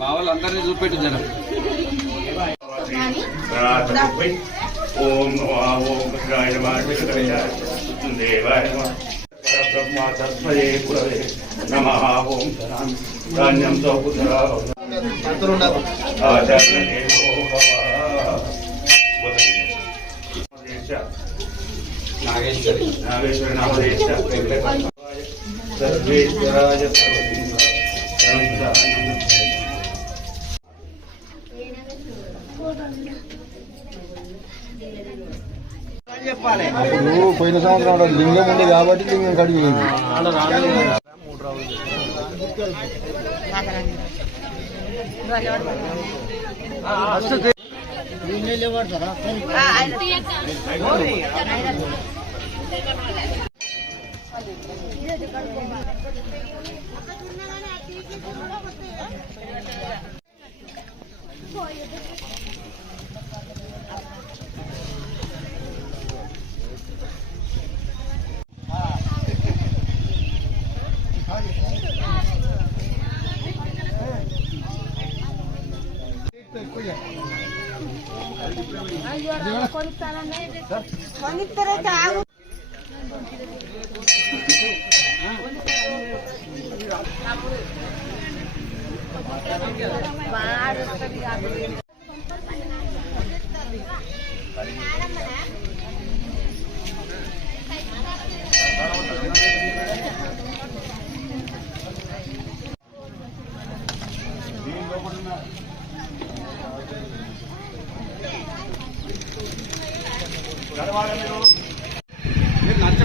మా వాళ్ళందరినీ చూపెట్టు జనం. ఓం ఓం దేవాయ బ్రహ్మా తస్మయే గురవే నమః. ఓం ధాన్యం నాగేశ్వరి నాగేశ్వరి సర్వేశ్వరాయ పోయిన సంవత్సరం లింగం ఉంది కాబట్టి లింగం కడిగింది.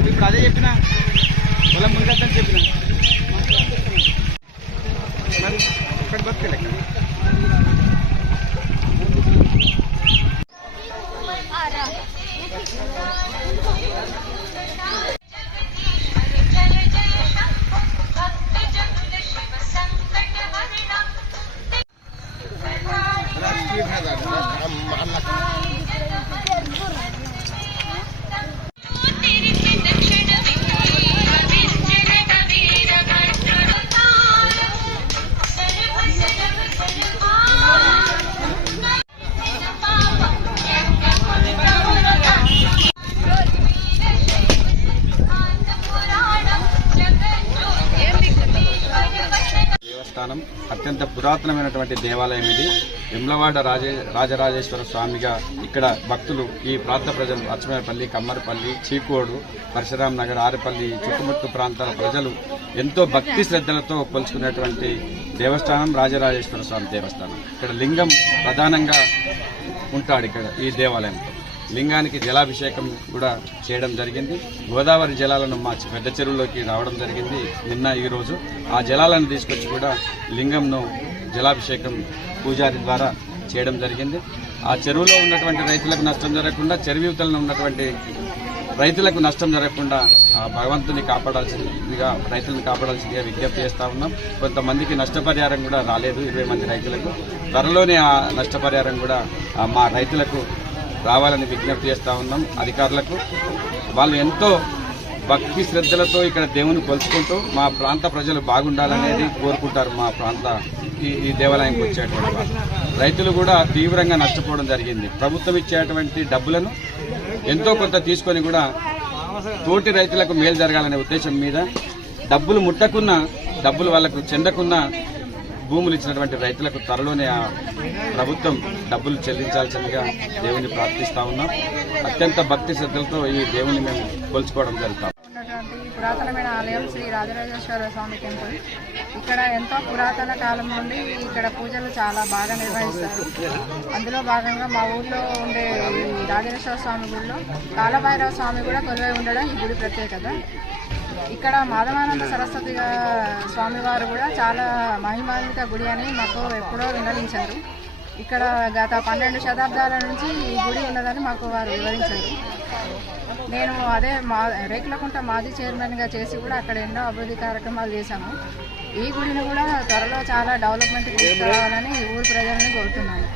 ఇప్పుడు అదే చెప్పిన పొలం ముందని చెప్పిన మరి ఒక్కటి బతికే లెక్క. దేవస్థానం అత్యంత పురాతనమైనటువంటి దేవాలయం ఇది. వెమ్లవాడ రాజరాజేశ్వర స్వామిగా ఇక్కడ భక్తులు, ఈ ప్రాంత ప్రజలు, అచ్చమేపల్లి, కమ్మరపల్లి, చీకోడు, పరశురాం నగర్, ఆరేపల్లి చుట్టుముట్టు ప్రాంతాల ప్రజలు ఎంతో భక్తి శ్రద్ధలతో కొలుచుకునేటువంటి దేవస్థానం రాజరాజేశ్వర స్వామి దేవస్థానం. ఇక్కడ లింగం ప్రధానంగా ఉంటాడు. ఇక్కడ ఈ దేవాలయంలో లింగానికి జలాభిషేకం కూడా చేయడం జరిగింది. గోదావరి జలాలను మా పెద్ద చెరువులోకి రావడం జరిగింది నిన్న ఈరోజు. ఆ జలాలను తీసుకొచ్చి కూడా లింగంను జలాభిషేకం పూజారి ద్వారా చేయడం జరిగింది. ఆ చెరువులో ఉన్నటువంటి రైతులకు నష్టం జరగకుండా, చెరువుతలను ఉన్నటువంటి రైతులకు నష్టం జరగకుండా ఆ భగవంతుని కాపాడాల్సిందిగా, రైతులను కాపాడాల్సిందిగా విజ్ఞప్తి చేస్తా ఉన్నాం. కొంతమందికి నష్టపరిహారం కూడా రాలేదు, 20 మంది రైతులకు. త్వరలోనే ఆ నష్టపరిహారం కూడా మా రైతులకు రావాలని విజ్ఞప్తి చేస్తా ఉన్నాం అధికారులకు. వాళ్ళు ఎంతో భక్తి శ్రద్ధలతో ఇక్కడ దేవుని కొలుచుకుంటూ మా ప్రాంత ప్రజలు బాగుండాలనేది కోరుకుంటారు. మా ప్రాంత ఈ దేవాలయంకి వచ్చేటువంటి వాళ్ళు రైతులు కూడా తీవ్రంగా నష్టపోవడం జరిగింది. ప్రభుత్వం ఇచ్చేటువంటి డబ్బులను ఎంతో కొంత తీసుకొని కూడా తోటి రైతులకు మేలు జరగాలనే ఉద్దేశం మీద డబ్బులు ముట్టకున్నా, డబ్బులు వాళ్లకు చెందకున్నా భూములు ఇచ్చినటువంటి రైతులకు త్వరలోనే ఆ ప్రభుత్వం డబ్బులు చెల్లించాల్సిందిగా దేవుని ప్రార్థిస్తా ఉన్నాం. అత్యంత భక్తి శ్రద్ధలతో ఈ దేవుని మేము కొలుచుకోవడం జరుగుతాం. పురాతనమైన ఆలయం శ్రీ రాజరాజేశ్వర స్వామి టెంపుల్. ఇక్కడ ఎంతో పురాతన కాలం నుండి ఇక్కడ పూజలు చాలా బాగా నిర్వహిస్తారు. అందులో భాగంగా మా ఊర్లో ఉండే రాజరాజేశ్వర స్వామి గుడిలో కాలభైరవ స్వామి కూడా కొలువై ఉండడం ఈ గుడి ప్రత్యేకత. ఇక్కడ మాధవానంద సరస్వతి స్వామివారు కూడా చాలా మహిమాన్విత గుడి అని మాకు ఎప్పుడో విన్నవించారు. ఇక్కడ గత 12 శతాబ్దాల నుంచి ఈ గుడి ఉన్నదని మాకు వారు వివరించారు. నేను అదే రేకులకుంట మాజీ చైర్మన్గా చేసి కూడా అక్కడ ఎన్నో అభివృద్ధి కార్యక్రమాలు చేశాము. ఈ గుడిని కూడా త్వరలో చాలా డెవలప్మెంట్కి తీసుకురావాలని ఊరు ప్రజలను కోరుతున్నాను.